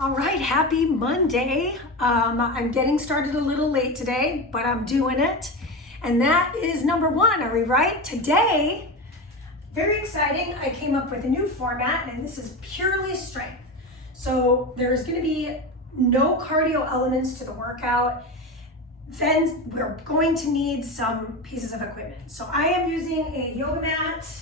All right, happy Monday. I'm getting started a little late today, but I'm doing it. And that is number one, are we right? Today, very exciting, I came up with a new format, and this is purely strength. So there's gonna be no cardio elements to the workout. Then we're going to need some pieces of equipment. So I am using a yoga mat.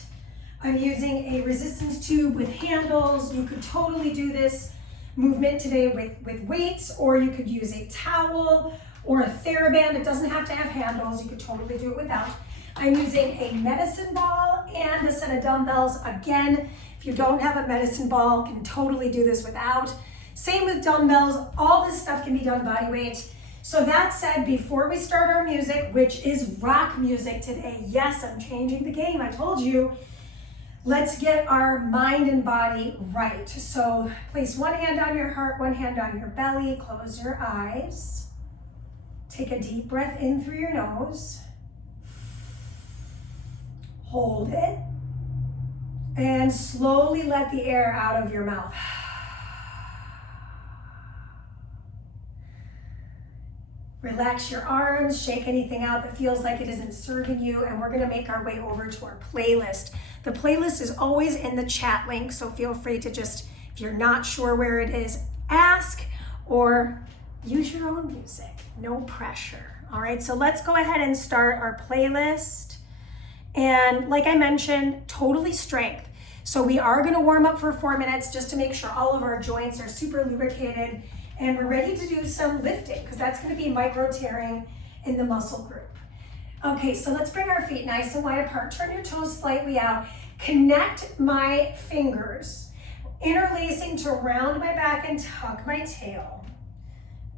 I'm using a resistance tube with handles. You could totally do this movement today with weights, or you could use a towel or a TheraBand. It doesn't have to have handles. You could totally do it without. I'm using a medicine ball and a set of dumbbells. Again, if you don't have a medicine ball, you can totally do this without. Same with dumbbells. All this stuff can be done body weight. So that said, before we start our music, which is rock music today, yes, I'm changing the game, I told you. Let's get our mind and body right. So place one hand on your heart, one hand on your belly, close your eyes. Take a deep breath in through your nose. Hold it. And slowly let the air out of your mouth. Relax your arms, shake anything out that feels like it isn't serving you, and we're gonna make our way over to our playlist. The playlist is always in the chat link, so feel free to just, if you're not sure where it is, ask or use your own music, no pressure. All right, so let's go ahead and start our playlist. And like I mentioned, totally strength. So we are gonna warm up for 4 minutes just to make sure all of our joints are super lubricated. And we're ready to do some lifting because that's going to be micro tearing in the muscle group. Okay, so let's bring our feet nice and wide apart. Turn your toes slightly out. Connect my fingers, interlacing to round my back and tuck my tail.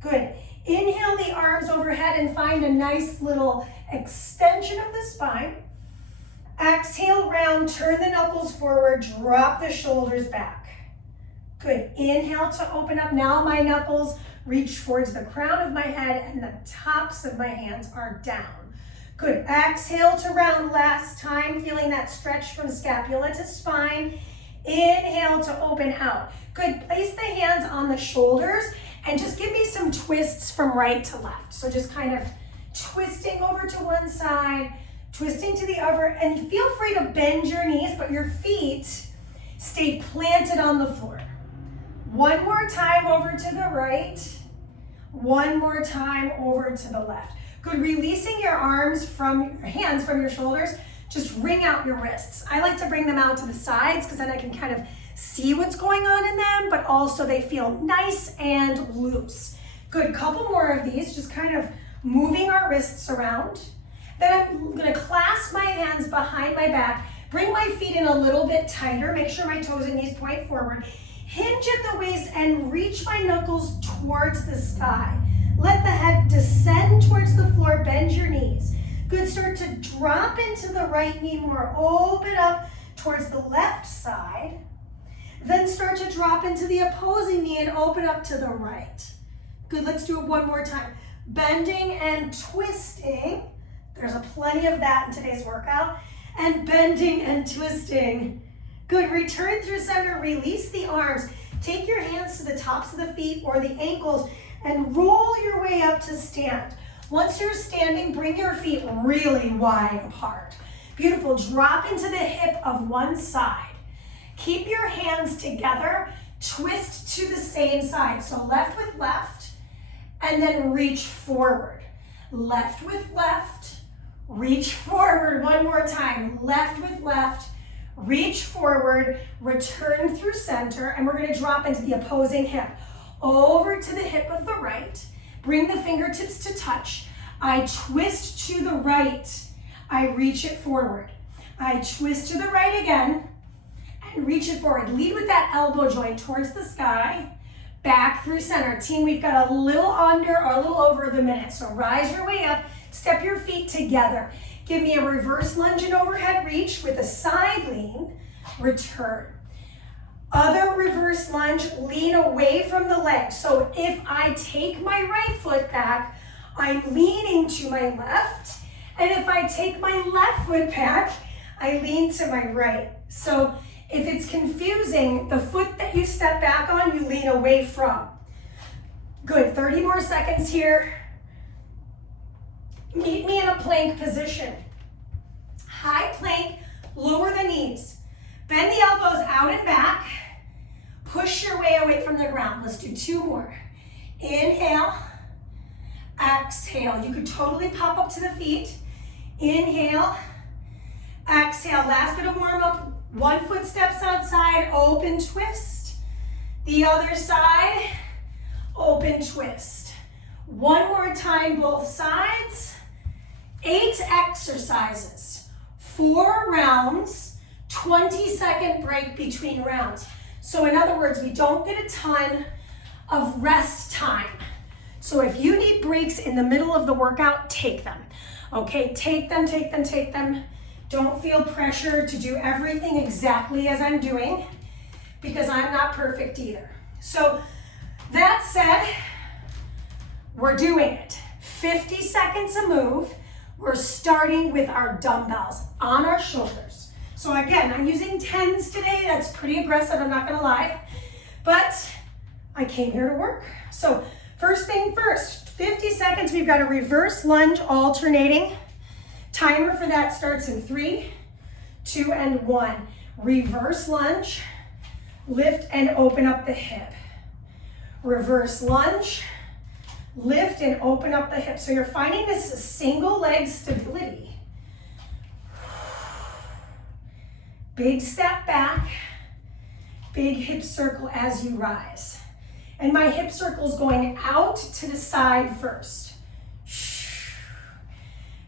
Good. Inhale the arms overhead and find a nice little extension of the spine. Exhale, round, turn the knuckles forward, drop the shoulders back. Good, inhale to open up. Now my knuckles reach towards the crown of my head and the tops of my hands are down. Good, exhale to round last time, feeling that stretch from scapula to spine. Inhale to open out. Good, place the hands on the shoulders and just give me some twists from right to left. So just kind of twisting over to one side, twisting to the other, and feel free to bend your knees, but your feet stay planted on the floor. One more time over to the right. One more time over to the left. Good, releasing your arms from your hands from your shoulders. Just wring out your wrists. I like to bring them out to the sides because then I can kind of see what's going on in them, but also they feel nice and loose. Good, couple more of these, just kind of moving our wrists around. Then I'm gonna clasp my hands behind my back, bring my feet in a little bit tighter, make sure my toes and knees point forward. Hinge at the waist and reach my knuckles towards the sky. Let the head descend towards the floor, bend your knees. Good, start to drop into the right knee more. Open up towards the left side. Then start to drop into the opposing knee and open up to the right. Good, let's do it one more time. Bending and twisting. There's plenty of that in today's workout. And bending and twisting. Good, return through center, release the arms. Take your hands to the tops of the feet or the ankles and roll your way up to stand. Once you're standing, bring your feet really wide apart. Beautiful, drop into the hip of one side. Keep your hands together, twist to the same side. So left with left, and then reach forward. Left with left, reach forward. One more time, left with left, reach forward, return through center, and we're gonna drop into the opposing hip. Over to the hip of the right, bring the fingertips to touch. I twist to the right, I reach it forward. I twist to the right again, and reach it forward. Lead with that elbow joint towards the sky, back through center. Team, we've got a little under or a little over the minute, so rise your way up, step your feet together. Give me a reverse lunge and overhead reach with a side lean, return. Other reverse lunge, lean away from the leg. So if I take my right foot back, I'm leaning to my left. And if I take my left foot back, I lean to my right. So If it's confusing, the foot that you step back on, you lean away from. Good, 30 more seconds here. Meet me in a plank position. High plank, lower the knees. Bend the elbows out and back. Push your way away from the ground. Let's do 2 more. Inhale, exhale. You could totally pop up to the feet. Inhale, exhale. Last bit of warm up. One foot steps outside, open twist. The other side, open twist. One more time, both sides. 8 exercises, 4 rounds, 20-second break between rounds. So in other words, we don't get a ton of rest time. So if you need breaks in the middle of the workout, take them. Okay, take them, take them, take them. Don't feel pressure to do everything exactly as I'm doing, because I'm not perfect either. So that said, we're doing it. 50 seconds a move. We're starting with our dumbbells on our shoulders. So again, I'm using 10s today. That's pretty aggressive, I'm not gonna lie. But I came here to work. So first thing first, 50 seconds, we've got a reverse lunge alternating. Timer for that starts in 3, 2, and 1. Reverse lunge, lift and open up the hip. Reverse lunge, lift and open up the hip. So you're finding this single leg stability. Big step back, big hip circle as you rise. And my hip circle is going out to the side first.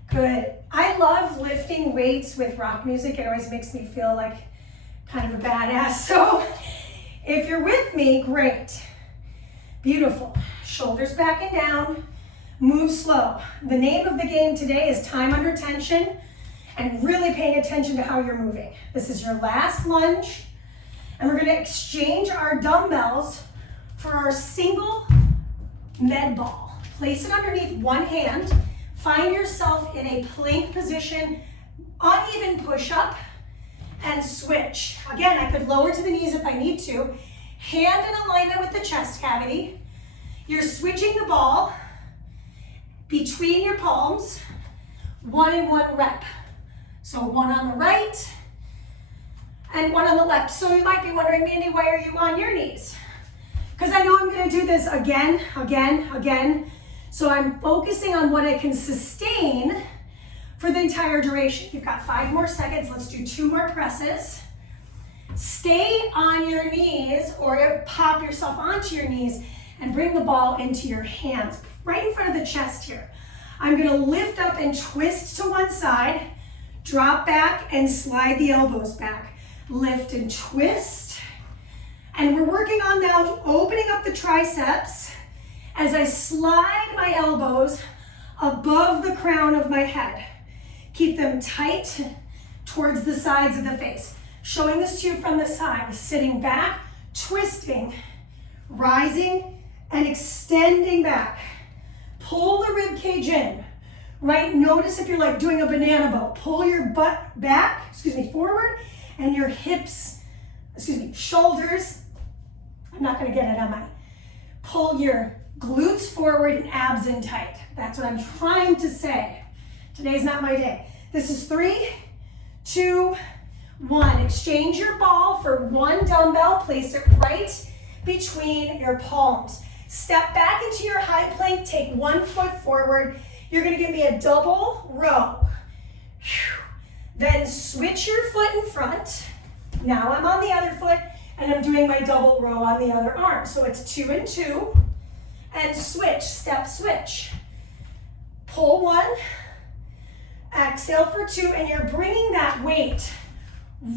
Good. I love lifting weights with rock music. It always makes me feel like kind of a badass. So if you're with me, great. Beautiful. Shoulders back and down. Move slow. The name of the game today is time under tension and really paying attention to how you're moving. This is your last lunge, and we're going to exchange our dumbbells for our single med ball. Place it underneath one hand. Find yourself in a plank position, uneven push-up, and switch. Again, I could lower to the knees if I need to. Hand in alignment with the chest cavity. You're switching the ball between your palms, 1 and 1 rep. So 1 on the right and 1 on the left. So you might be wondering, Mandy, why are you on your knees? Because I know I'm going to do this again. So I'm focusing on what I can sustain for the entire duration. You've got 5 more seconds. Let's do 2 more presses. Stay on your knees or pop yourself onto your knees and bring the ball into your hands right in front of the chest here. I'm going to lift up and twist to one side, drop back and slide the elbows back. Lift and twist. And we're working on now opening up the triceps as I slide my elbows above the crown of my head. Keep them tight towards the sides of the face. Showing this to you from the side, sitting back, twisting, rising, and extending back. Pull the rib cage in, right? Notice if you're like doing a banana boat. Pull your butt back, forward, and your hips, shoulders. I'm not gonna get it, am I? Pull your glutes forward and abs in tight. That's what I'm trying to say. Today's not my day. This is 3, 2, 1. Exchange your ball for 1 dumbbell. Place it right between your palms. Step back into your high plank. Take 1 foot forward. You're going to give me a double row. Then switch your foot in front. Now I'm on the other foot and I'm doing my double row on the other arm. So it's 2 and 2 and switch, step switch. Pull 1, exhale for 2, and you're bringing that weight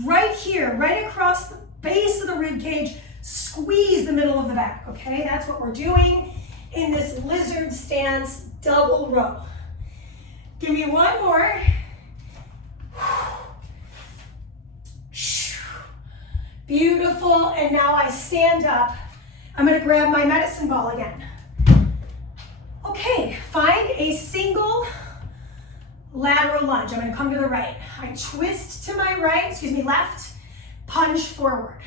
right here, right across the base of the rib cage. Squeeze the middle of the back, okay? That's what we're doing in this lizard stance double row. Give me 1 more. Beautiful, and now I stand up. I'm gonna grab my medicine ball again. Okay, find a single lateral lunge. I'm gonna come to the right. I twist to my right, left, punch forward,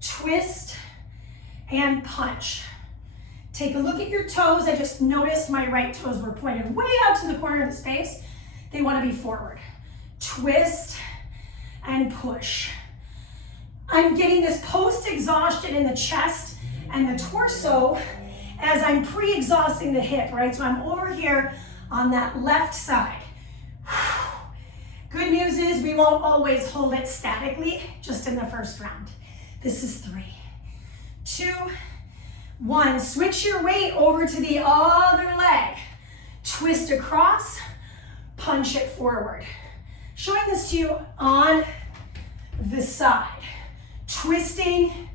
twist, and punch. Take a look at your toes. I just noticed my right toes were pointed way out to the corner of the space. They want to be forward. Twist and push. I'm getting this post-exhaustion in the chest and the torso as I'm pre-exhausting the hip, right? So I'm over here on that left side. Good news is we won't always hold it statically, just in the first round. This is 3, 2, 1. Switch your weight over to the other leg. Twist across, punch it forward. Showing this to you on the side. Twisting,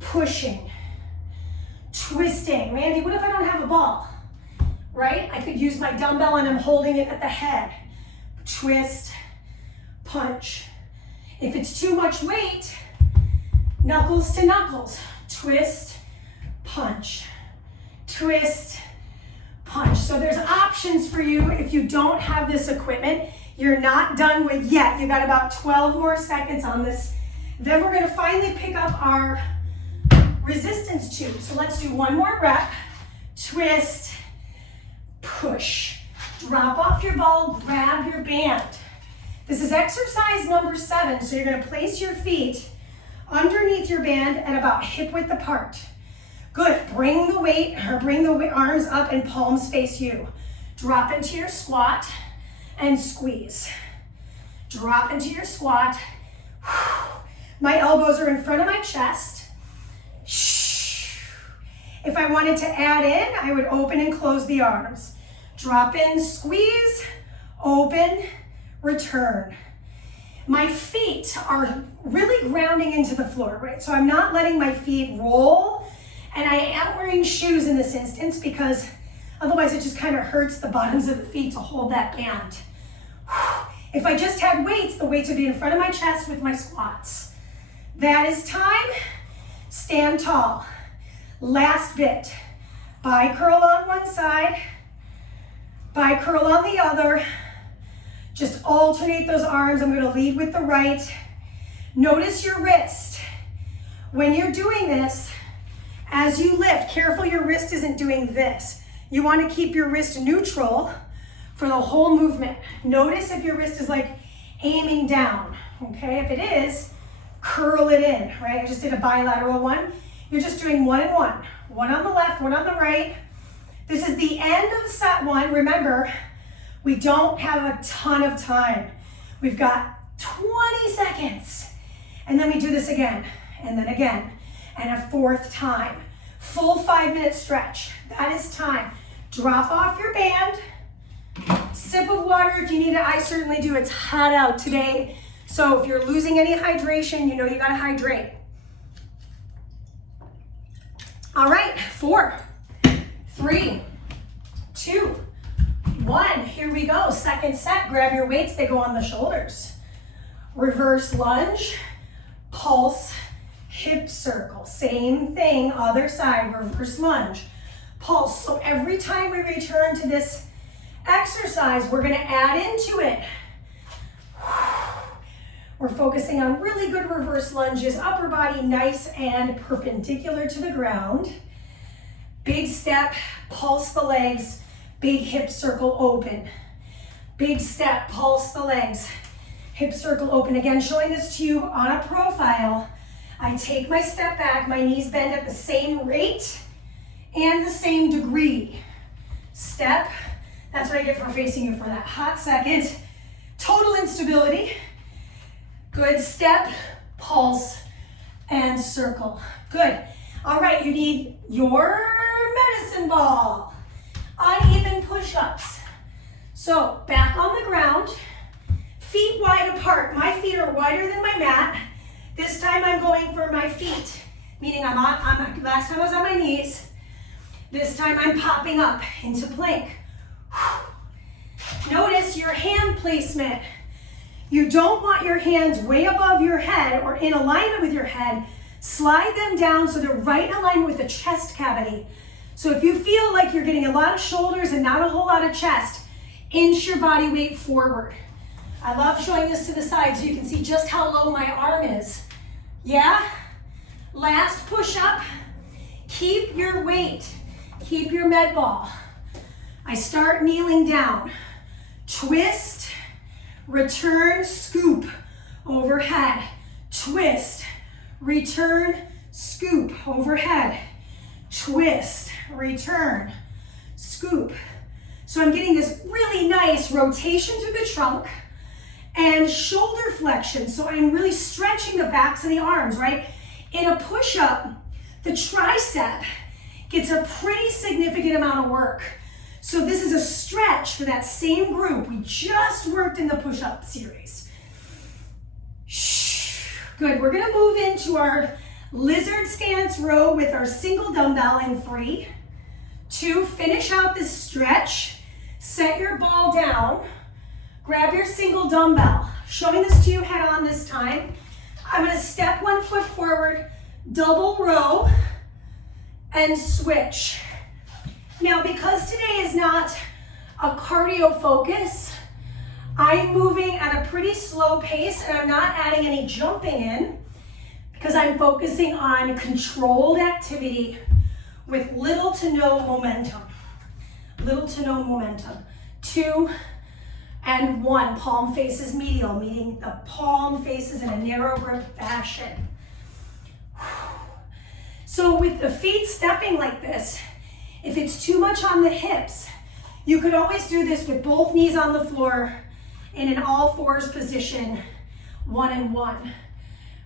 pushing, twisting. Randy, what if I don't have a ball? Right? I could use my dumbbell and I'm holding it at the head. Twist, punch. If it's too much weight, knuckles to knuckles. Twist, punch. Twist, punch. So there's options for you if you don't have this equipment. You're not done with yet. You got about 12 more seconds on this. Then we're gonna finally pick up our resistance tube. So let's do one more rep. Twist, push. Drop off your ball, grab your band. This is exercise number 7. So you're gonna place your feet underneath your band at about hip width apart. Good, bring the weight, or bring the arms up and palms face you. Drop into your squat and squeeze. Drop into your squat. My elbows are in front of my chest. If I wanted to add in, I would open and close the arms. Drop in, squeeze, open, return. My feet are really grounding into the floor, right? So I'm not letting my feet roll, and I am wearing shoes in this instance because otherwise it just kind of hurts the bottoms of the feet to hold that band. If I just had weights, the weights would be in front of my chest with my squats. That is time. Stand tall. Last bit. Bi-curl on one side, bi-curl on the other. Just alternate those arms. I'm going to lead with the right. Notice your wrist. When you're doing this, as you lift, careful your wrist isn't doing this. You want to keep your wrist neutral for the whole movement. Notice if your wrist is like aiming down, okay? If it is, curl it in, right? I just did a bilateral one. You're just doing 1 and 1. 1 on the left, 1 on the right. This is the end of set 1. Remember, we don't have a ton of time. We've got 20 seconds. And then we do this again, and then again, and a 4th time. Full 5-minute stretch. That is time. Drop off your band. Sip of water if you need it. I certainly do. It's hot out today. So if you're losing any hydration, you know you gotta hydrate. All right, 4, 3, 2, 1. Here we go. Second set. Grab your weights. They go on the shoulders. Reverse lunge, pulse, hip circle. Same thing, other side. Reverse lunge, pulse. So every time we return to this exercise, we're going to add into it. We're focusing on really good reverse lunges, upper body nice and perpendicular to the ground. Big step, pulse the legs, big hip circle open. Big step, pulse the legs, hip circle open. Again, showing this to you on a profile. I take my step back, my knees bend at the same rate and the same degree. Step, that's what I get for facing you for that hot second. Total instability. Good, step, pulse, and circle. Good. All right, you need your medicine ball. Uneven push-ups. So back on the ground, feet wide apart. My feet are wider than my mat. This time I'm going for my feet, meaning last time I was on my knees. This time I'm popping up into plank. Notice your hand placement. You don't want your hands way above your head or in alignment with your head. Slide them down so they're right in alignment with the chest cavity. So if you feel like you're getting a lot of shoulders and not a whole lot of chest, inch your body weight forward. I love showing this to the side so you can see just how low my arm is. Yeah? Last push-up. Keep your weight. Keep your med ball. I start kneeling down. Twist, return, scoop, overhead. Twist, return, scoop, overhead. Twist, return, scoop. So I'm getting this really nice rotation through the trunk and shoulder flexion. So I'm really stretching the backs of the arms, right? In a push-up, the tricep gets a pretty significant amount of work. So this is a stretch for that same group we just worked in the push-up series. Good, we're gonna move into our lizard stance row with our single dumbbell in 3, 2, finish out this stretch, set your ball down, grab your single dumbbell. Showing this to you head on this time. I'm gonna step 1 foot forward, double row, and switch. Now, because today is not a cardio focus, I'm moving at a pretty slow pace and I'm not adding any jumping in because I'm focusing on controlled activity with little to no momentum. Little to no momentum. 2 and 1, palm faces medial, meaning the palm faces in a narrow grip fashion. So with the feet stepping like this, if it's too much on the hips, you could always do this with both knees on the floor in an all fours position, 1 and 1,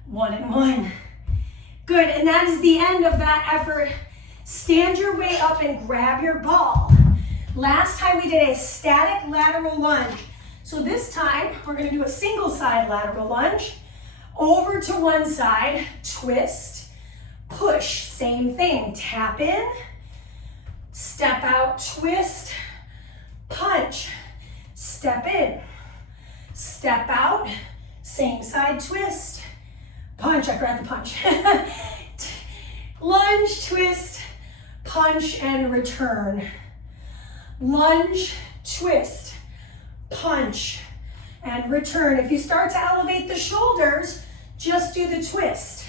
1 and 1. Good, and that is the end of that effort. Stand your way up and grab your ball. Last time we did a static lateral lunge. So this time we're gonna do a single side lateral lunge. Over to one side, twist, push, same thing. Tap in, step out, twist, punch, step in, step out, same side, twist, punch, I forgot the punch. Lunge, twist, punch, and return. Lunge, twist, punch, and return. If you start to elevate the shoulders, just do the twist.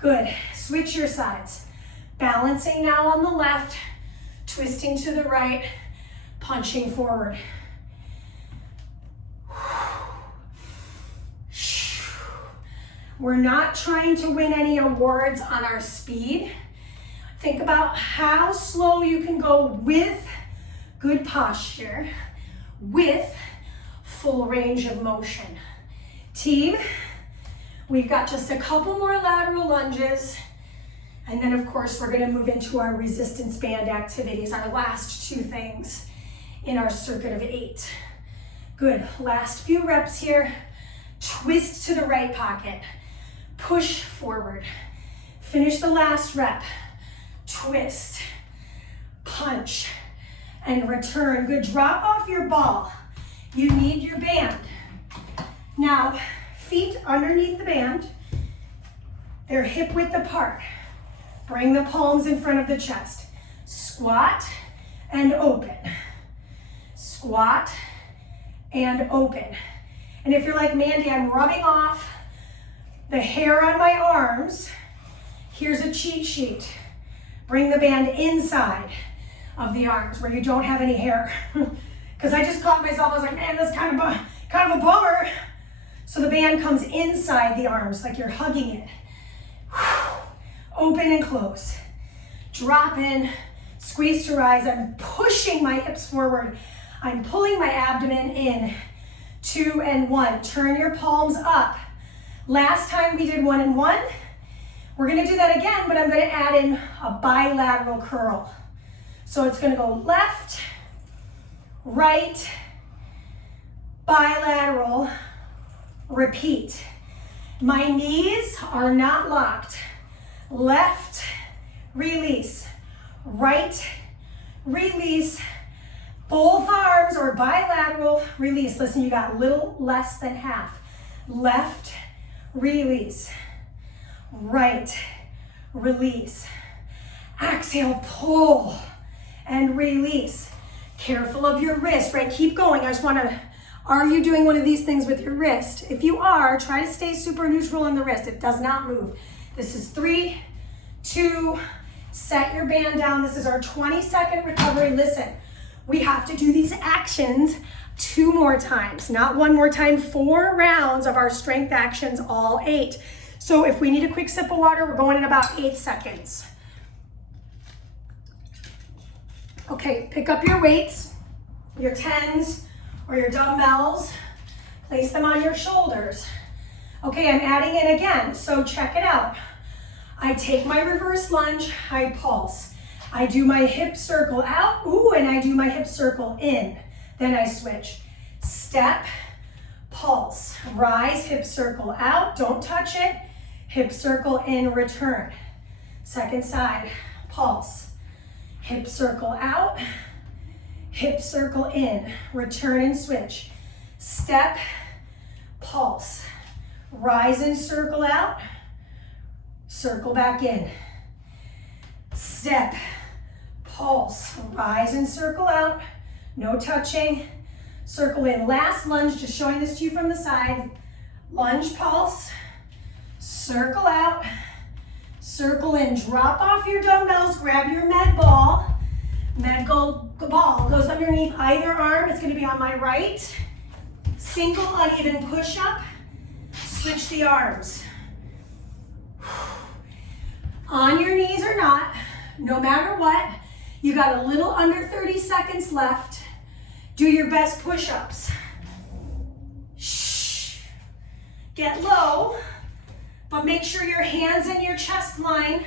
Good, switch your sides. Balancing now on the left, twisting to the right, punching forward. We're not trying to win any awards on our speed. Think about how slow you can go with good posture, with full range of motion. Team, we've got just a couple more lateral lunges, and then of course we're gonna move into our resistance band activities, our last 2 things in our circuit of 8. Good, last few reps here. Twist to the right pocket, push forward. Finish the last rep. Twist, punch, and return. Good, drop off your ball. You need your band. Now, feet underneath the band. They're hip width apart. Bring the palms in front of the chest. Squat and open. Squat and open. And if you're like Mandy, I'm rubbing off the hair on my arms, here's a cheat sheet. Bring the band inside of the arms where you don't have any hair. Because I just caught myself, I was like, man, that's kind of a bummer. So the band comes inside the arms, like you're hugging it. Open and close. Drop in, squeeze to rise. I'm pushing my hips forward. I'm pulling my abdomen in. 2 and 1. Turn your palms up. Last time we did 1 and 1. We're gonna do that again, but I'm gonna add in a bilateral curl. So it's gonna go left, right, bilateral, repeat. My knees are not locked. Left, release. Right, release. Both arms or bilateral, release. Listen, you got a little less than half. Left, release. Right, release. Exhale, pull and release. Careful of your wrist, right? Keep going. I just want to Are you doing one of these things with your wrist? If you are, try to stay super neutral on the wrist. It does not move. This is 3, 2, set your band down. This is our 20-second recovery. Listen, we have to do these actions 2 more times, not 1 more time. 4 rounds of our strength actions, all 8. So if we need a quick sip of water, we're going in about 8 seconds. Okay, pick up your weights, your 10s or your dumbbells, place them on your shoulders. Okay, I'm adding in again, so check it out. I take my reverse lunge, I pulse. I do my hip circle out, ooh, and I do my hip circle in. Then I switch. Step, pulse, rise, hip circle out, don't touch it. Hip circle in, return. Second side, pulse. Hip circle out, hip circle in, return and switch. Step, pulse, rise and circle out, circle back in. Step, pulse, rise and circle out, no touching, circle in. Last lunge, just showing this to you from the side. Lunge, pulse, circle out, circle in. Drop off your dumbbells, grab your med ball. Med ball goes underneath either arm. It's going to be on my right. Single uneven push-up. Switch the arms. On your knees or not, no matter what, you got a little under 30 seconds left. Do your best push-ups. Shh. Get low, but make sure your hands and your chest line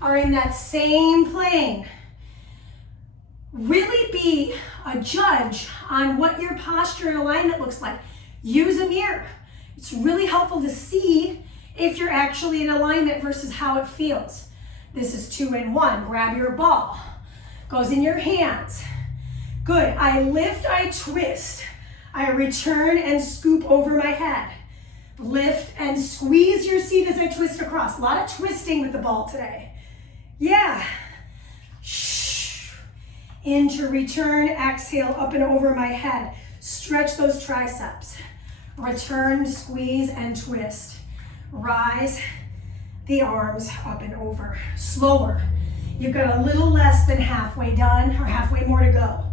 are in that same plane. Really be a judge on what your posture and alignment looks like. Use a mirror. It's really helpful to see if you're actually in alignment versus how it feels. This is 2 in 1. Grab your ball. Goes in your hands. Good. I lift, I twist. I return and scoop over my head. Lift and squeeze your seat as I twist across. A lot of twisting with the ball today. Yeah. Shh. Into return, exhale, up and over my head. Stretch those triceps. Return, squeeze, and twist. Rise the arms up and over. Slower. You've got a little less than halfway done, or halfway more to go.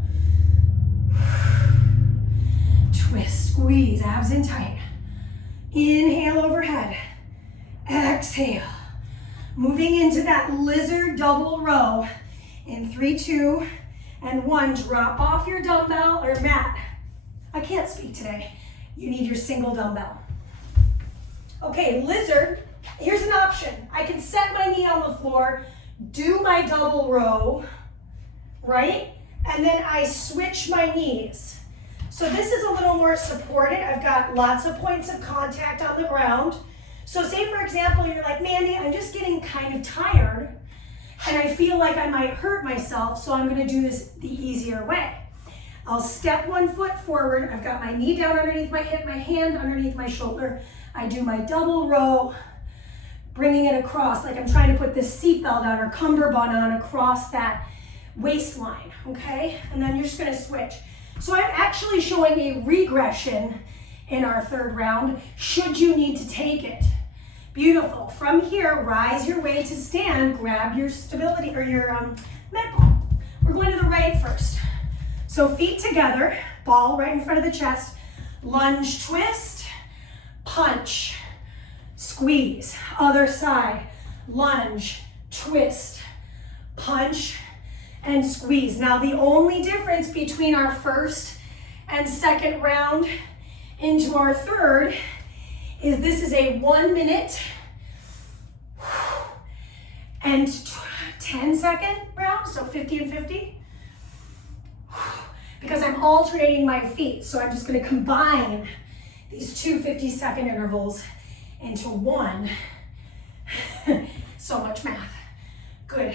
Twist, squeeze, abs in tight. Inhale overhead. Exhale. Moving into that lizard double row. In 3, 2, and 1. Drop off your dumbbell or mat. I can't speak today. You need your single dumbbell. Okay, lizard. Here's an option. I can set my knee on the floor, do my double row, right? And then I switch my knees. So this is a little more supported. I've got lots of points of contact on the ground. So say, for example, you're like, Mandy, I'm just getting kind of tired and I feel like I might hurt myself, so I'm gonna do this the easier way. I'll step 1 foot forward. I've got my knee down underneath my hip, my hand underneath my shoulder. I do my double row, bringing it across like I'm trying to put this seatbelt on or cummerbund on across that waistline, okay? And then you're just gonna switch. So I'm actually showing a regression in our 3rd round, should you need to take it. Beautiful. From here, rise your way to stand, grab your stability or your med ball. We're going to the right first. So feet together, ball right in front of the chest, lunge, twist, punch, squeeze. Other side, lunge, twist, punch, and squeeze. Now the only difference between our 1st and 2nd round into our 3rd is this is a 1 minute and 10-second round, so 50 and 50. Because I'm alternating my feet, so I'm just gonna combine these 2 50-second intervals into 1. So much math. Good.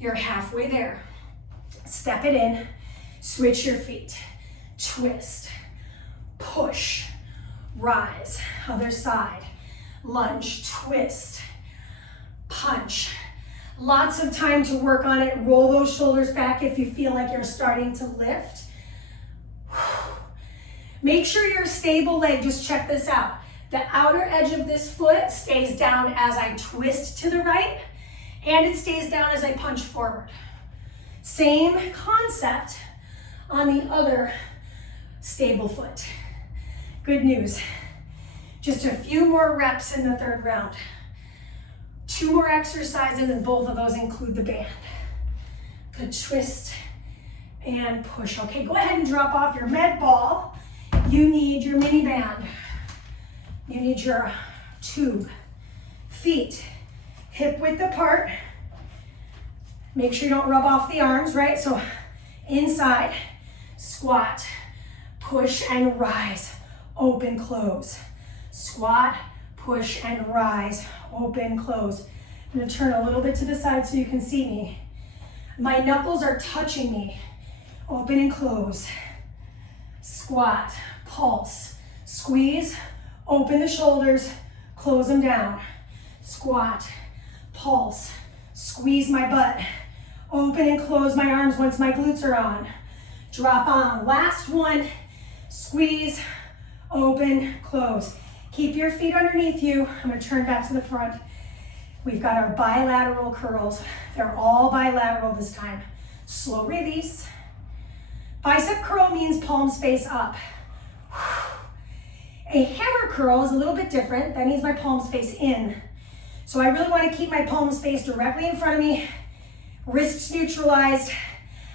You're halfway there. Step it in, switch your feet, twist, push, rise, other side, lunge, twist, punch. Lots of time to work on it. Roll those shoulders back if you feel like you're starting to lift. Make sure your stable leg, just check this out. The outer edge of this foot stays down as I twist to the right, and it stays down as I punch forward. Same concept on the other stable foot. Good news. Just a few more reps in the third round. 2 more exercises, and both of those include the band. Good twist and push. Okay, go ahead and drop off your med ball. You need your mini band. You need your tube. Feet hip width apart. Make sure you don't rub off the arms, right? So inside, squat, push and rise, open, close. Squat, push and rise, open, close. I'm gonna turn a little bit to the side so you can see me. My knuckles are touching me. Open and close. Squat, pulse, squeeze, open the shoulders, close them down. Squat, pulse, squeeze my butt, open and close my arms once my glutes are on. Drop on, last one, squeeze, open, close. Keep your feet underneath you. I'm gonna turn back to the front. We've got our bilateral curls. They're all bilateral this time. Slow release. Bicep curl means palms face up. A hammer curl is a little bit different. That means my palms face in. So I really want to keep my palms face directly in front of me, wrists neutralized.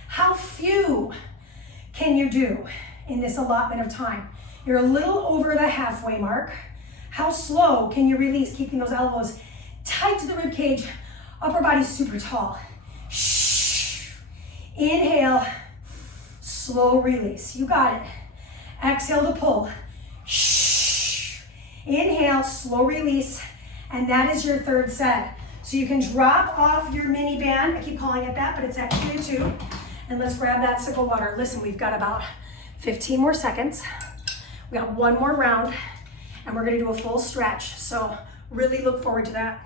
How few can you do in this allotment of time? You're a little over the halfway mark. How slow can you release, keeping those elbows tight to the rib cage, upper body super tall. Shh. Inhale, slow release. You got it. Exhale to pull. Shh. Inhale, slow release, and that is your third set. So you can drop off your mini band. I keep calling it that, but it's actually a tube. And let's grab that sip of water. Listen, we've got about 15 more seconds. We got 1 more round, and we're gonna do a full stretch. So really look forward to that.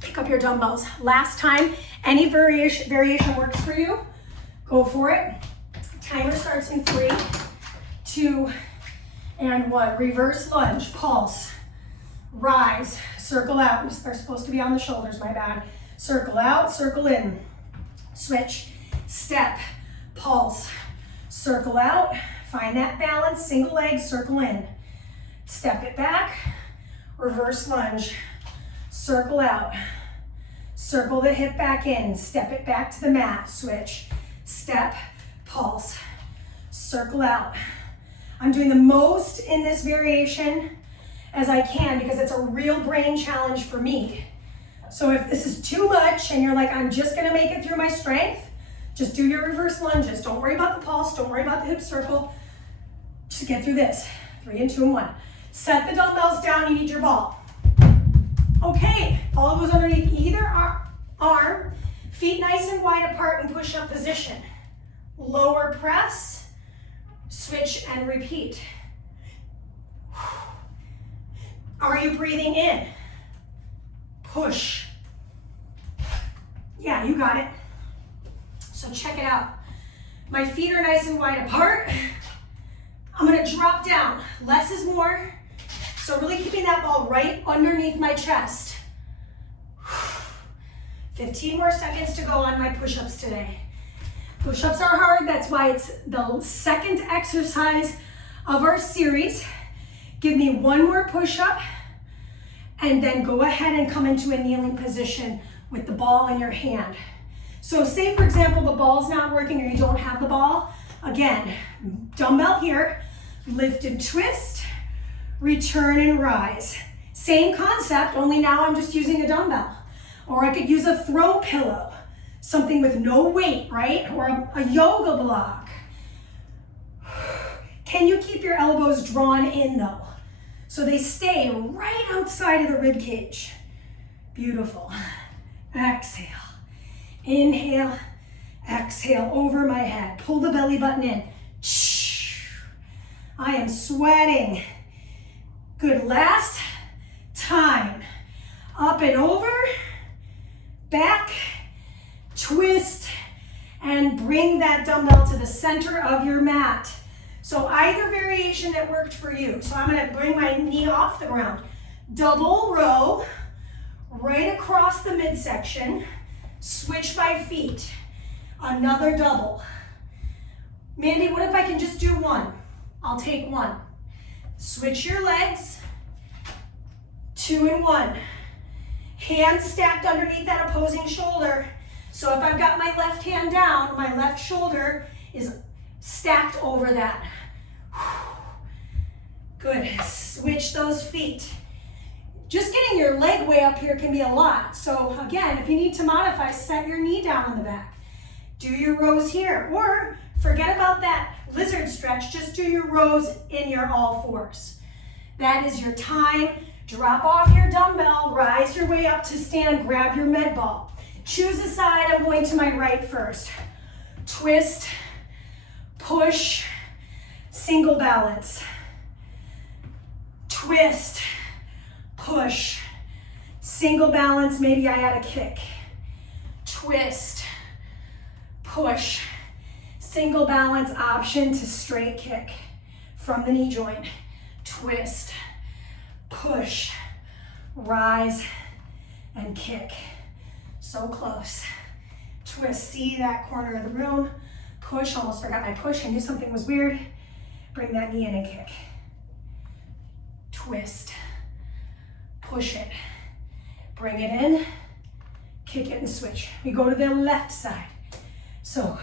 Pick up your dumbbells. Last time, any variation works for you, go for it. Timer starts in 3, 2, and 1. Reverse lunge, pulse, rise, circle out. They're supposed to be on the shoulders, my bad. Circle out, circle in. Switch, step, pulse, circle out. Find that balance, single leg, circle in. Step it back, reverse lunge, circle out. Circle the hip back in, step it back to the mat, switch, step, pulse, circle out. I'm doing the most in this variation as I can because it's a real brain challenge for me. So if this is too much and you're like, I'm just gonna make it through my strength, just do your reverse lunges. Don't worry about the pulse, don't worry about the hip circle. Just get through this. 3 and 2 and 1. Set the dumbbells down, you need your ball. Okay, ball goes underneath either arm, feet nice and wide apart in push-up position. Lower press, switch and repeat. Are you breathing in? Push. Yeah, you got it. So check it out. My feet are nice and wide apart. I'm gonna drop down. Less is more. So really keeping that ball right underneath my chest. 15 more seconds to go on my push-ups today. Push-ups are hard, that's why it's the second exercise of our series. Give me 1 more push-up, and then go ahead and come into a kneeling position with the ball in your hand. So say, for example, the ball's not working or you don't have the ball. Again, dumbbell here, lift and twist, return and rise. Same concept, only now I'm just using a dumbbell. Or I could use a throw pillow, something with no weight, right? Or a yoga block. Can you keep your elbows drawn in though? So they stay right outside of the rib cage. Beautiful. Exhale. Inhale, exhale over my head. Pull the belly button in. I am sweating. Good, last time. Up and over, back, twist, and then bring that dumbbell to the center of your mat. So either variation that worked for you. So I'm gonna bring my knee off the ground. Double row, right across the midsection. Switch my feet. Another double. Mandy, what if I can just do one? I'll take one. Switch your legs. 2 and 1. Hands stacked underneath that opposing shoulder. So if I've got my left hand down, my left shoulder is stacked over that. Good. Switch those feet. Just getting your leg way up here can be a lot. So again, if you need to modify, set your knee down on the back. Do your rows here, or forget about that lizard stretch. Just do your rows in your all fours. That is your time. Drop off your dumbbell, rise your way up to stand, grab your med ball. Choose a side. I'm going to my right first. Twist, push, single balance. Twist, push, single balance. Maybe I add a kick. Twist, push, single balance, option to straight kick from the knee joint. Twist, push, rise, and kick. So close. Twist, see that corner of the room. Push, almost forgot my push. I knew something was weird. Bring that knee in and kick. Twist, push it, bring it in, kick it and switch. We go to the left side. So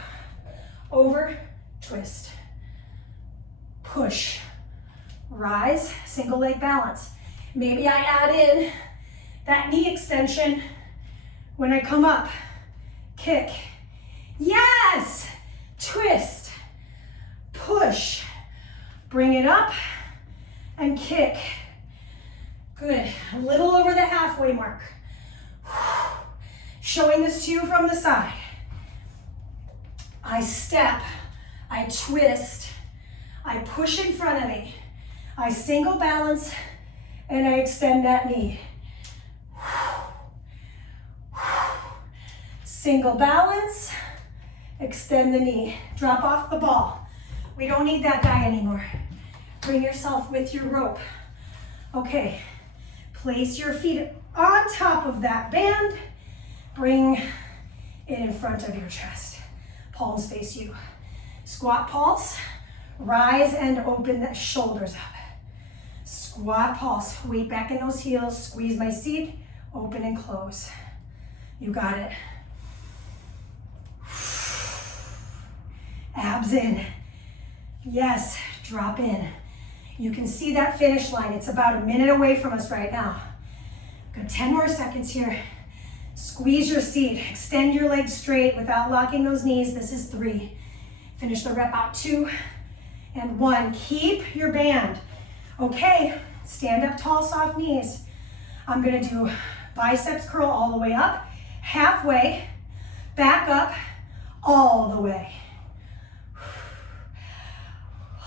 over, twist, push, rise, single leg balance. Maybe I add in that knee extension when I come up. Kick. Yes! Twist, push, bring it up, and kick. Good. A little over the halfway mark. Showing this to you from the side. I step, I twist, I push in front of me, I single balance, and I extend that knee. Single balance, extend the knee. Drop off the ball. We don't need that guy anymore. Bring yourself with your rope. Okay, place your feet on top of that band. Bring it in front of your chest. Palms face you. Squat pulse, rise and open the shoulders up. Squat pulse, weight back in those heels, squeeze my seat, open and close. You got it. Abs in. Yes, drop in. You can see that finish line. It's about a minute away from us right now. Got 10 more seconds here. Squeeze your seat. Extend your legs straight without locking those knees. This is 3. Finish the rep out 2 and 1. Keep your band. Okay, stand up tall, soft knees. I'm gonna do biceps curl all the way up, halfway, back up, all the way.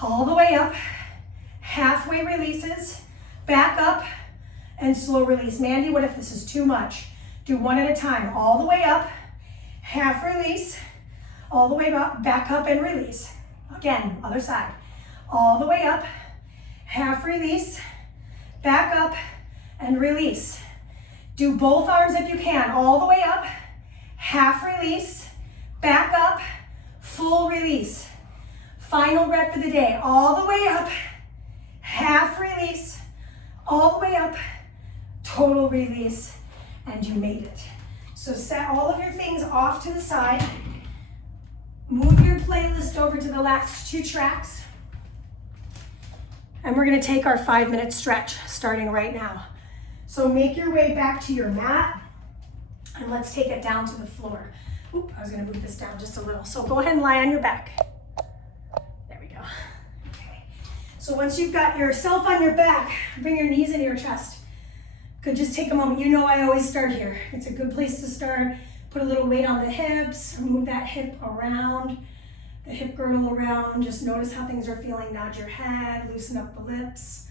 All the way up, halfway releases, back up, and slow release. Mandy, what if this is too much? Do one at a time. All the way up, half release, all the way up, back up and release. Again, other side. All the way up, half release, back up and release. Do both arms if you can. All the way up, half release, back up, full release. Final rep for the day. All the way up, half release, all the way up, total release, and you made it. So set all of your things off to the side. Move your playlist over to the last 2 tracks. And we're gonna take our 5-minute stretch starting right now. So make your way back to your mat and let's take it down to the floor. Oop, I was gonna move this down just a little. So go ahead and lie on your back. There we go. Okay. So once you've got yourself on your back, bring your knees into your chest. Could just take a moment. You know I always start here. It's a good place to start. Put a little weight on the hips, move that hip around, the hip girdle around. Just notice how things are feeling. Nod your head, loosen up the lips,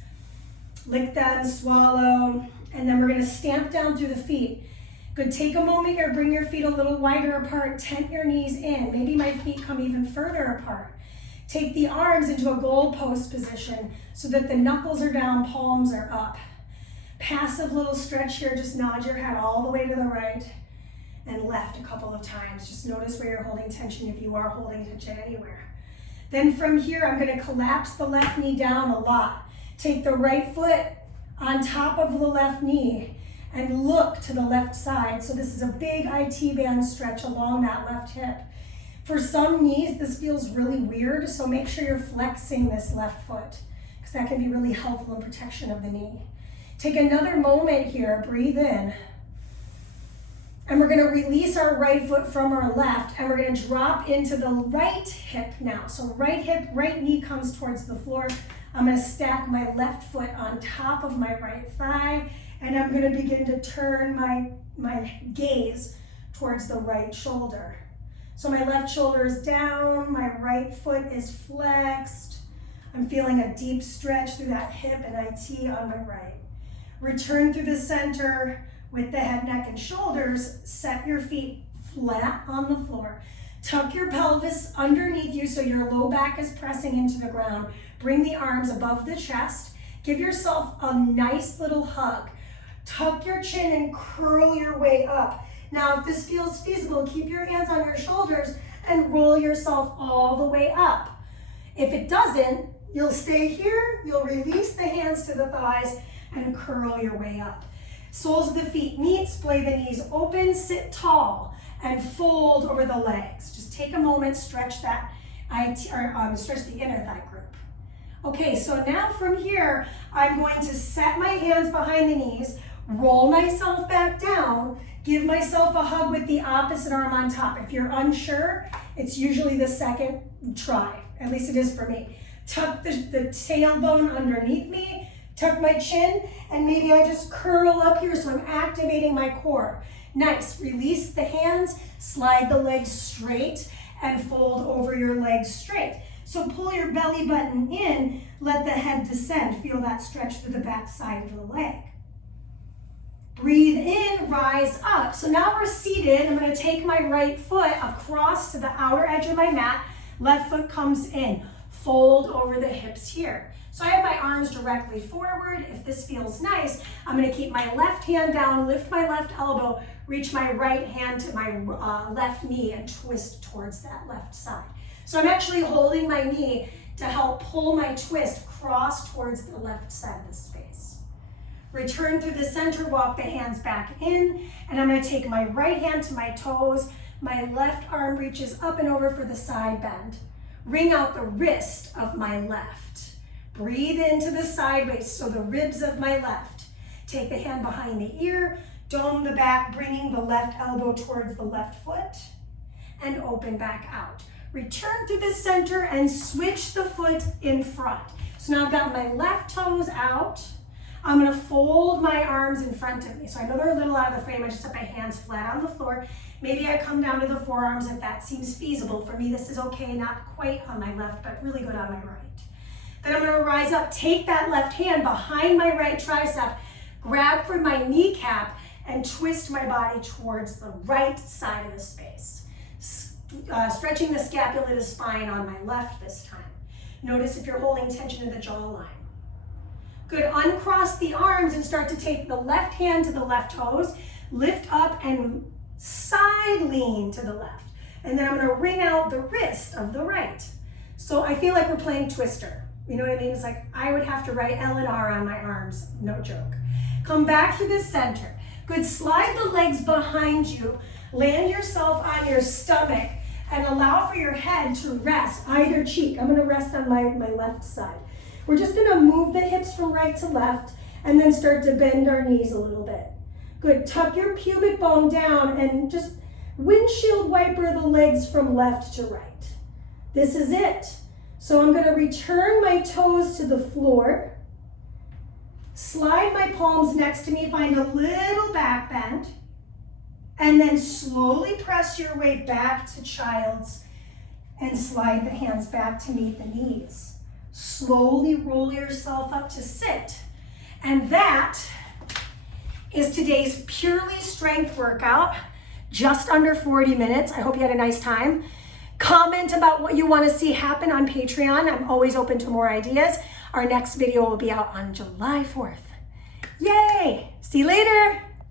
lick them, swallow, and then we're gonna stamp down through the feet. Good, take a moment here, bring your feet a little wider apart, tent your knees in. Maybe my feet come even further apart. Take the arms into a goalpost position so that the knuckles are down, palms are up. Passive little stretch here, just nod your head all the way to the right and left a couple of times. Just notice where you're holding tension if you are holding tension anywhere. Then from here, I'm gonna collapse the left knee down a lot. Take the right foot on top of the left knee and look to the left side. So this is a big IT band stretch along that left hip. For some knees, this feels really weird, so make sure you're flexing this left foot because that can be really helpful in protection of the knee. Take another moment here, breathe in. And we're gonna release our right foot from our left and we're gonna drop into the right hip now. So right hip, right knee comes towards the floor. I'm gonna stack my left foot on top of my right thigh and I'm gonna begin to turn my gaze towards the right shoulder. So my left shoulder is down, my right foot is flexed. I'm feeling a deep stretch through that hip and IT on my right. Return through the center with the head, neck, and shoulders. Set your feet flat on the floor. Tuck your pelvis underneath you so your low back is pressing into the ground. Bring the arms above the chest. Give yourself a nice little hug. Tuck your chin and curl your way up. Now, if this feels feasible, keep your hands on your shoulders and roll yourself all the way up. If it doesn't, you'll stay here, you'll release the hands to the thighs and curl your way up. Soles of the feet meet, splay the knees open, sit tall and fold over the legs. Just take a moment, stretch that stretch the inner thigh group. Okay, so now from here, I'm going to set my hands behind the knees, roll myself back down, give myself a hug with the opposite arm on top. If you're unsure, it's usually the second try. At least it is for me. Tuck the tailbone underneath me, tuck my chin, and maybe I just curl up here so I'm activating my core. Nice, release the hands, slide the legs straight, and fold over your legs straight. So pull your belly button in, let the head descend. Feel that stretch through the back side of the leg. Breathe in, rise up. So now we're seated. I'm gonna take my right foot across to the outer edge of my mat. Left foot comes in. Fold over the hips here. So I have my arms directly forward. If this feels nice, I'm gonna keep my left hand down, lift my left elbow, reach my right hand to my left knee and twist towards that left side. So I'm actually holding my knee to help pull my twist cross towards the left side of the space. Return through the center, walk the hands back in, and I'm gonna take my right hand to my toes. My left arm reaches up and over for the side bend. Wring out the wrist of my left. Breathe into the sideways, so the ribs of my left. Take the hand behind the ear, dome the back, bringing the left elbow towards the left foot, and open back out. Return through the center and switch the foot in front. So now I've got my left toes out. I'm gonna fold my arms in front of me. So I know they're a little out of the frame. I just have my hands flat on the floor. Maybe I come down to the forearms if that seems feasible. For me, this is okay, not quite on my left, but really good on my right. Then I'm gonna rise up, take that left hand behind my right tricep, grab for my kneecap, and twist my body towards the right side of the space. Stretching the scapula to spine on my left this time. Notice if you're holding tension in the jawline. Good, uncross the arms and start to take the left hand to the left toes, lift up and side lean to the left. And then I'm gonna wring out the wrist of the right. So I feel like we're playing Twister. You know what I mean? It's like I would have to write L and R on my arms, no joke. Come back to the center. Good, slide the legs behind you, land yourself on your stomach, and allow for your head to rest either cheek. I'm gonna rest on my left side. We're just gonna move the hips from right to left and then start to bend our knees a little bit. Good, tuck your pubic bone down and just windshield wiper the legs from left to right. This is it. So I'm gonna return my toes to the floor, slide my palms next to me, find a little back bend, and then slowly press your way back to child's and slide the hands back to meet the knees. Slowly roll yourself up to sit. And that is today's purely strength workout, just under 40 minutes. I hope you had a nice time. Comment about what you want to see happen on Patreon. I'm always open to more ideas. Our next video will be out on July 4th. Yay! See you later.